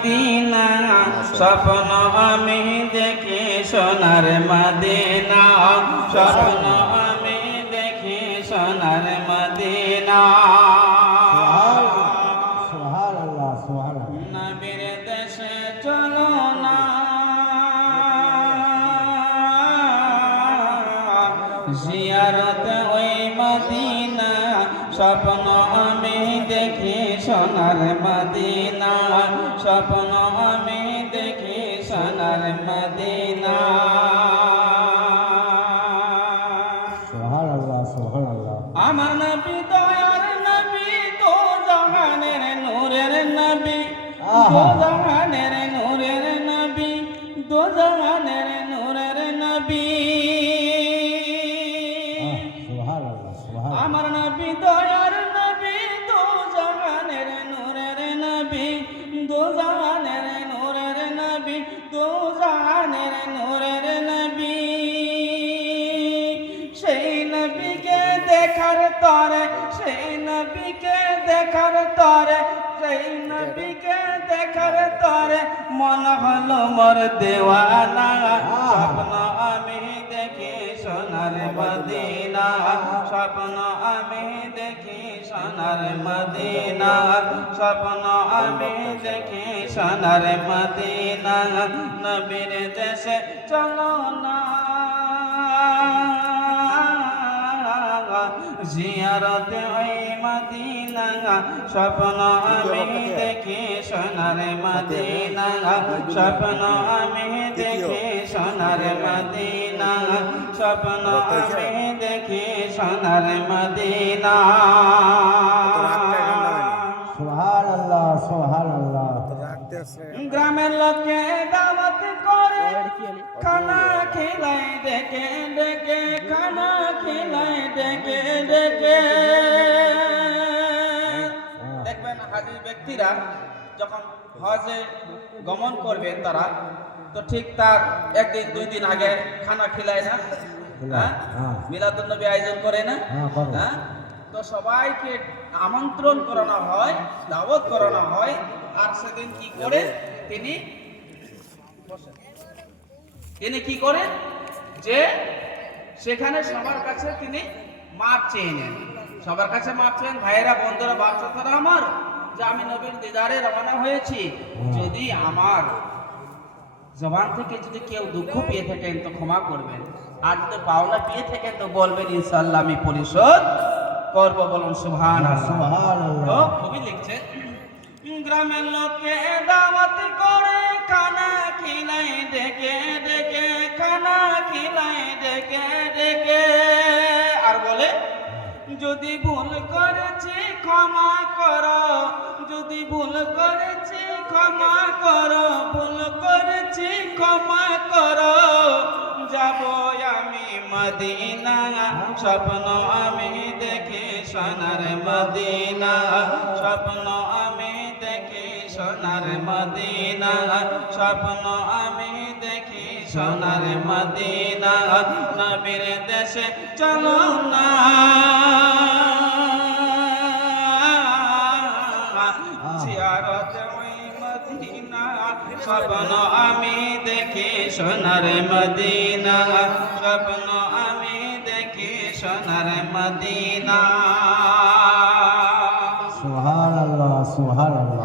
Medina স্বপ্ন আমি দেখি সোনার মদিনা স্বপ্ন আমি দেখি সোনার মদিনা সুবহানাল্লাহ সুবহানাল্লাহ নবীর দেশে চলো না জিয়ারত ওই মদিনা স্বপ্ন আমি দেখি সোনার মদিনা স্বপ্ন আমি দেখি সোনার মদিনা সুবহানাল্লাহ সুবহানাল্লাহ আমার নবী দয়ার নবী তো জাহানের নূরের নবী দো জাহানের নূরের নবী দো জাহানের নূরের নবী সুবহানাল্লাহ সুবহানাল্লাহ আমার নবী দয়ার নবী দো জাহানের নূরের নবী দো জাহানের নূরের নবী দো জাহানের নূরের নবী সেই নবীকে দেখার তরে সেই নবীকে দেখার তরে সেই নবীকে দেখার তরে মন হলো মোর দেওয়ানা স্বপ্ন আমি দেখি সোনার মদিনা স্বপ্ন আমি দেখি সোনার মদিনা স্বপ্ন আমি দেখি সোনার মদিনা নবীর দেশে চলো না জিয়ারতে ওই মদিনা স্বপ্ন আমি দেখি সোনার মদিনা স্বপ্ন আমি দেখি সোনার মদিনা স্বপ্ন আমি দেখি সোনার মদিনা সুবহানাল্লাহ সুবহানাল্লাহ গ্রামের লোকে দাওয়াত করে খানা খিলাই ডেকে ডেকে খানা খিলাই ডেকে ডেকে দেখবেন হাজি ব্যক্তিরা যখন হজে গমন করবেন তারা তো ঠিক তার একদিন দুই দিন আগে খানা খিলায় না হ্যাঁ মিলাদুন নবী আয়োজন করে না হ্যাঁ তো সবাইকে আমন্ত্রণ করানো হয় দাওয়াত করানো হয় আর সেদিন কি করে তিনি কি করেন যে সেখানে সবার কাছে তিনি মাপ চেয়ে নেন সবার কাছে মাপ চেয়েন ভাইয়েরা বন্ধুরা বাচ্চারা আমার যে আমি নবীর দিদারে রওনা হয়েছি যদি আমার জবান থেকে যদি কেউ দুঃখ পেয়ে থাকেন তো ক্ষমা করবেন আর যদি পাওনা পেয়ে থাকেন তো বলবেন ইনশাআল্লাহ আমি পরিশোধ করবো বলুন সুবহানাল্লাহ সুবহানাল্লাহ কবি লিখছে গ্রামের লোকে দাওয়াত করে খানা খিলাই ডেকে ডেকে খানা খিলাই ডেকে ডেকে আর বলে যদি ভুল করেছি ক্ষমা করো যদি ভুল করেছি ক্ষমা করো ভুল করেছি ক্ষমা করো যাব আমি মদিনা স্বপ্ন আমি দেখি সোনার মদিনা স্বপ্ন আমি দেখি সোনার মদিনা স্বপ্ন আমি দেখি সোনার মদিনা নবীর দেশে চলো না জিয়ারত ওই মদিনা স্বপ্ন আমি দেখি সোনার মদিনা স্বপ্ন আমি দেখি সোনার মদিনা সুবহানাল্লাহ সুবহানাল্লাহ